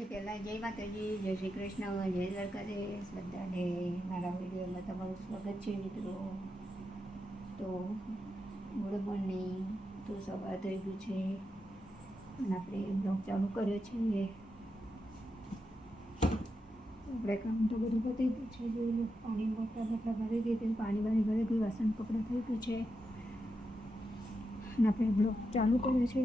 સૌથી પહેલાં જય માતાજી, જય શ્રી કૃષ્ણ, જય દ્વારકાધીશ. બધાને મારા વિડીયોમાં તમારું સ્વાગત છે મિત્રો. તો ગુડ મોર્નિંગ. તો સવાર થઈ ગયું છે અને આપણે બ્લોગ ચાલુ કર્યો છે. આપણે કામ તો બધું પતી ગયું છે. જોયું પાણી મોટા ભરી દીધું, પાણી ભરી ગયું, વાસણ કપડાં થઈ ગયું છે અને આપણે બ્લોગ ચાલુ કર્યો છે.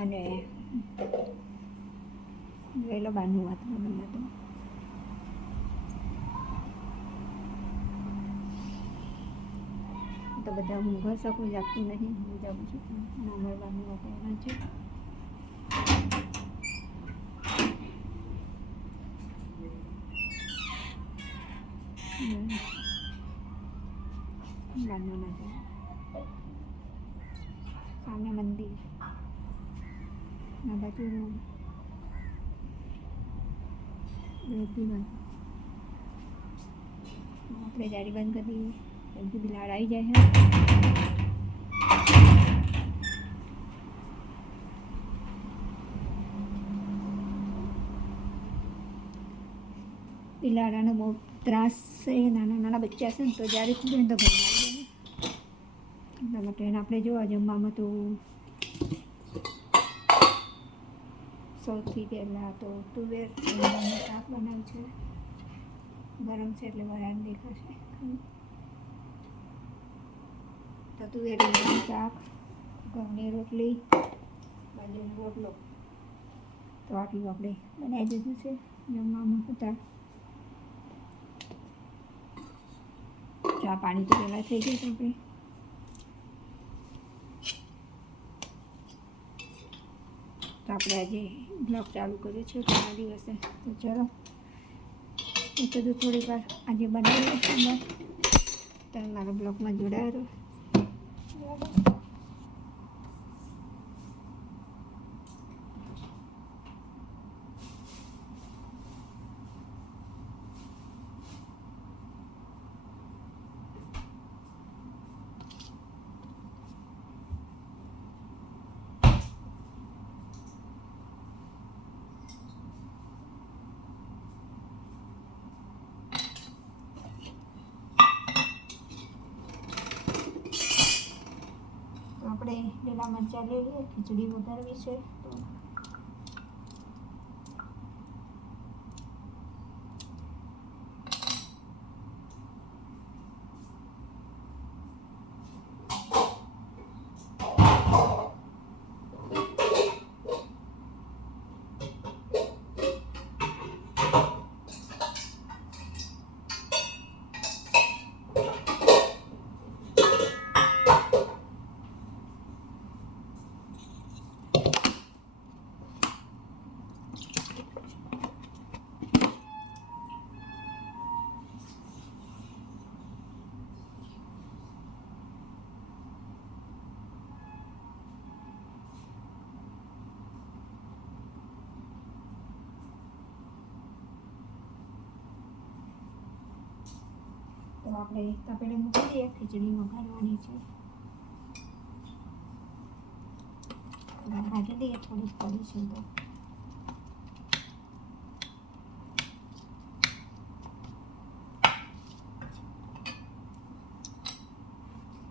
અને વહેલો બહારનું વાતાવરણ તો બધા હું ઘર શકું જાગતું નહીં, હું જાગું છું. અમારે બહારનું વાતાવરણ છે. બહારનું નથી, સામે મંદિર ના બાજુ આપણે જારી બંધ કરી દઈએ. જલ્દી બિલાડ આવી જાય છે. બિલાડાનો બહુ ત્રાસ છે. નાના નાના બચ્ચા છે ને તો જ્યારે ખુલે ને તો ઘરમાં આવી જાય. એટલા માટે આપણે જોવા જમવામાં તો સૌથી પહેલાં તો તુવેર શાક બનાવ્યું છે. ગરમ છે એટલે વરાળ દેખાશે. તો તુવેરનું શાક, ઘઉંની રોટલી, બાજરીનો રોટલો. તો આટલું આપણે બનાવી દીધું છે જમવામાં. હતા ચા પાણી તો પહેલાં થઈ ગયું છે. આપણે આજે બ્લોગ ચાલુ કર્યો છે ઘણા દિવસે. તો ચલો એ બધું થોડીક વાર આજે બનાવીએ છીએ. તમે મારા બ્લોગમાં જોડાયા રહો. આપણે લીલા મરચાં લઈ લઈએ. ખીચડી વઘારવી છે તો આપણે તપેલી મૂકી દઈએ. ખીચડી વઘારવાની છે. ભાજી દઈએ. થોડીક પડી છે તો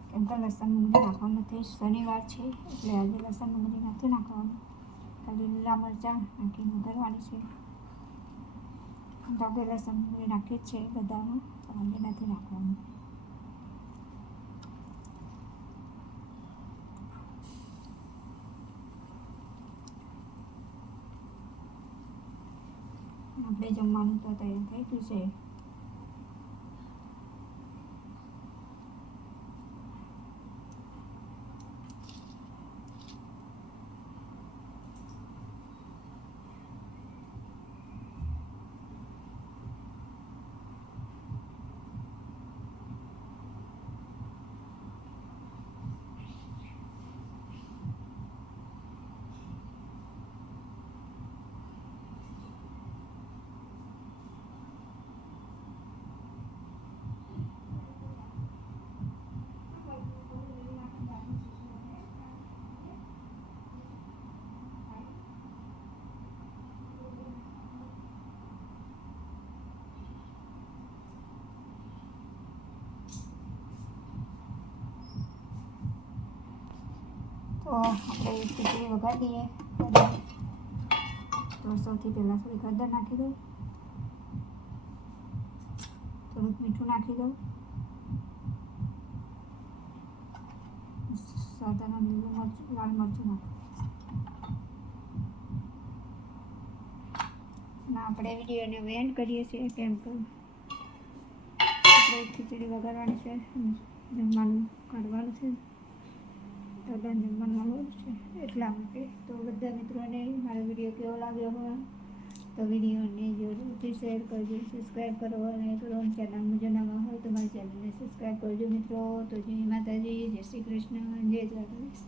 કેમ કે લસણ ડુંગળી નાખવાનું નથી. શનિવાર છે એટલે આજે લસણ ડુંગળી નથી નાખવાનું. ખાલી લીલા મરચાં નાખીને વઘારવાની છે. તો આપણે લસણ ડુંગળી નાખીએ જ છે બધામાં, તો આજે નથી નાખવાનું. આપણે જમવાનું તો તૈયાર થઈ ગયું છે. તો આપણે ખીચડી વઘારી દઈએ. તો સૌથી પહેલાં થોડીક હળદર નાખી દઉં, થોડુંક મીઠું નાખી દઉં, સાધારણ લીલું મરચું, લાલ મરચું નાખું. ના આપણે વિડીયોને એન્ડ કરીએ છીએ, કેમ કે આપણે ખીચડી વઘારવાની છે, જમવાનું કાઢવાનું છે, તદ્દન જમવાનું છે એટલા માટે. તો બધા મિત્રોને મારો વિડીયો કેવો લાગ્યો હોય તો વિડીયોને જરૂરથી શેર કરજો, સબસ્ક્રાઈબ કરો અને ચેનલમાં જો નવા હોય તો મારી ચેનલને સબસ્ક્રાઈબ કરજો મિત્રો. તો જય માતાજી, જય શ્રી કૃષ્ણ, જય દ્વારકાધીશ.